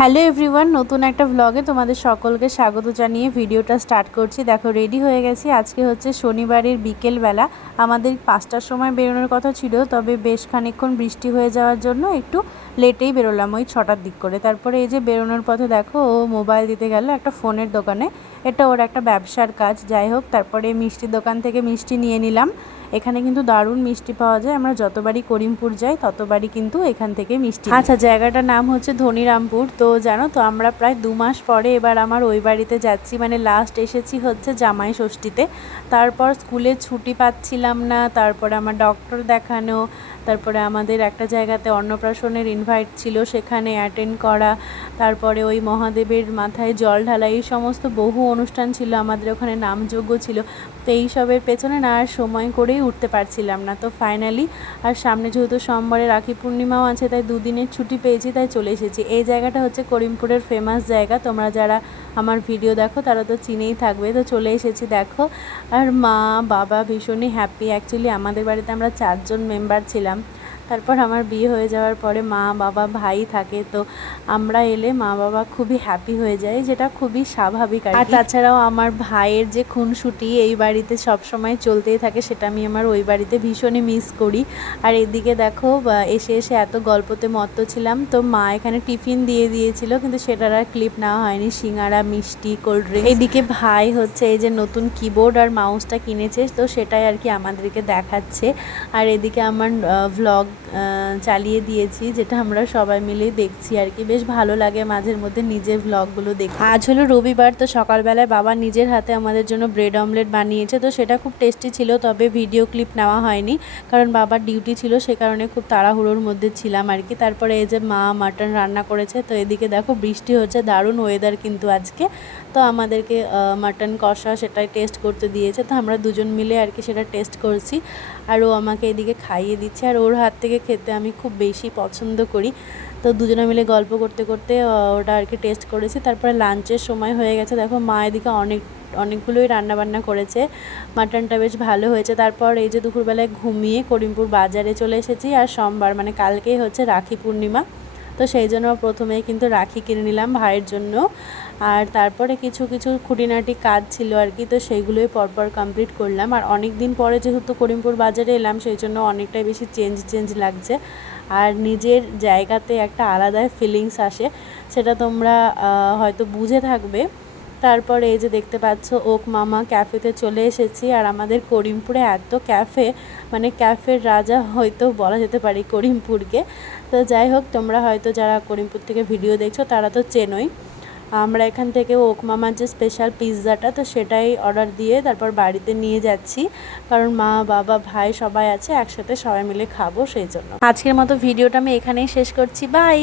Hello everyone, নতুন একটা ভ্লগে তোমাদের সকলকে স্বাগত জানিয়ে ভিডিওটা স্টার্ট করছি। দেখো রেডি হয়ে গেছি। আজকে হচ্ছে শনিবারের বিকেলবেলা। আমাদের পাঁচটার সময় বেরোনোর কথা ছিল, তবে বেশ খানিকক্ষণ বৃষ্টি হয়ে যাওয়ার জন্য একটু লেটেই বেরোলাম ওই ছটার দিক করে। তারপরে এই যে বেরোনোর পথে দেখো, ও মোবাইল দিতে গেল একটা ফোনের দোকানে। এটা ওর একটা ব্যবসার কাজ। যাই হোক, তারপরে মিষ্টির দোকান থেকে মিষ্টি নিয়ে নিলাম। এখানে কিন্তু দারুণ মিষ্টি পাওয়া যায়। আমরা যতবারই করিমপুর যাই, ততবারই কিন্তু এখান থেকে মিষ্টি আচ্ছা জায়গাটার নাম হচ্ছে ধনিরামপুর। তো জানো তো, আমরা প্রায় দু মাস পরে এবার আমার ওই বাড়িতে যাচ্ছি। মানে লাস্ট এসেছি হচ্ছে জামাই ষষ্ঠীতে। তারপর স্কুলে ছুটি পাচ্ছিলাম না, তারপরে আমার ডক্টর দেখানো, তারপরে আমাদের একটা জায়গাতে অন্নপ্রাশনের ইনভাইট ছিল, সেখানে অ্যাটেন্ড করা, তারপরে ওই মহাদেবের মাথায় জল ঢালা, এই সমস্ত বহু অনুষ্ঠান ছিল, আমাদের ওখানে নামযজ্ঞ ছিল। তো এইসবের পেছনে না আর সময় করেই উঠতে পারছিলাম না। তো ফাইনালি আর সামনে যেহেতু সোমবারে রাখি পূর্ণিমাও আছে, তাই দুদিনের ছুটি পেয়েছি, তাই চলে এসেছি। এই জায়গাটা হচ্ছে করিমপুরের ফেমাস জায়গা। তোমরা যারা আমার ভিডিও দেখো, তারা তো চিনেই থাকবে। তো চলে এসেছি, দেখো। আর মা, বাবা ভীষণই হ্যাপি অ্যাকচুয়ালি আমাদের বাড়িতে আমরা চারজন মেম্বার ছিলাম। তারপর আমার বিয়ে হয়ে যাওয়ার পরে মা, বাবা, ভাই থাকে, তো আমরা এলে মা, বাবা খুবই হ্যাপি হয়ে যায়, যেটা খুবই স্বাভাবিক আর তাছাড়াও আমার ভাইয়ের যে খুনসুটি এই বাড়িতে সব সময় চলতেই থাকে, সেটা আমি আমার ওই বাড়িতে ভীষণই মিস করি। আর এদিকে দেখো এসে এসে এত গল্পতে মত্ত ছিলাম, তো মা এখানে টিফিন দিয়ে দিয়েছিল, কিন্তু সেটার আর ক্লিপ নেওয়া হয়নি, সিঙ্গারা, মিষ্টি কোল্ড ড্রিঙ্ক এদিকে ভাই হচ্ছে এই যে নতুন কিবোর্ড আর মাউসটা কিনেছে, তো সেটাই আর কি আমাদেরকে দেখাচ্ছে। আর এদিকে আমার ভ্লগ চালিয়ে দিয়েছি, যেটা আমরা সবাই মিলে দেখছি আর কি। বেশ ভালো লাগে মাঝের মধ্যে নিজের ভ্লগগুলো দেখি আজ হলো রবিবার, তো সকালবেলায় বাবা নিজের হাতে আমাদের জন্য ব্রেড অমলেট বানিয়েছে, তো সেটা খুব টেস্টি ছিল, তবে ভিডিও ক্লিপ নেওয়া হয়নি। কারণ বাবার ডিউটি ছিল, সে কারণে খুব তাড়াহুড়োর মধ্যে ছিলাম আর কি। তারপরে এই যে মা মাটন রান্না করেছে, তো এদিকে দেখো বৃষ্টি হচ্ছে, দারুণ ওয়েদার কিন্তু আজকে। তো আমাদেরকে মাটন কষা সেটাই টেস্ট করতে দিয়েছে, তো আমরা দুজন মিলে আর কি সেটা টেস্ট করছি। আর ও আমাকে এদিকে খাইয়ে দিচ্ছে, আর ওর হাত থেকে খেতে আমি খুব বেশি পছন্দ করি। তো দুজনে মিলে গল্প করতে করতে ওটা আর কি টেস্ট করেছি। তারপরে লাঞ্চের সময় হয়ে গেছে। দেখো মা এদিকে অনেক, অনেকগুলোই রান্নাবান্না করেছে। মাটনটা বেশ ভালো হয়েছে। তারপর এই যে দুপুরবেলায় ঘুমিয়ে করিমপুর বাজারে চলে এসেছি। আর সোমবার মানে কালকেই হচ্ছে রাখি পূর্ণিমা। তো সেই জন্য প্রথমেই কিন্তু রাখি কিনে নিলাম ভাইয়ের জন্য। আর তারপরে কিছু কিছু খুঁটিনাটি কাজ ছিল আর কি, তো সেইগুলোই পরপর কমপ্লিট করলাম। আর অনেক দিন পরে যেহেতু করিমপুর বাজারে এলাম, সেই জন্য অনেকটাই বেশি চেঞ্জ চেঞ্জ লাগছে। আর নিজের জায়গাতে একটা আলাদাই ফিলিংস আসে, সেটা তোমরা হয়তো বুঝে থাকবে। তারপরে এই যে দেখতে পাচ্ছ, ওক মামা ক্যাফেতে চলে এসেছি। আর আমাদের করিমপুরে এত ক্যাফে মানে ক্যাফের রাজা হয়তো বলা যেতে পারে করিমপুরকে। তো যাই হোক, তোমরা হয়তো যারা করিমপুর থেকে ভিডিও দেখছ, তারা তো চেনোই। আমরা এখান থেকে ওকমামার যে স্পেশাল পিৎজাটা তো সেটাই অর্ডার দিয়ে তারপর বাড়িতে নিয়ে যাচ্ছি। কারণ মা, বাবা, ভাই সবাই আছে, একসাথে সবাই মিলে খাব, সেই জন্য। আজকের মতো ভিডিওটা আমি এখানেই শেষ করছি। বাই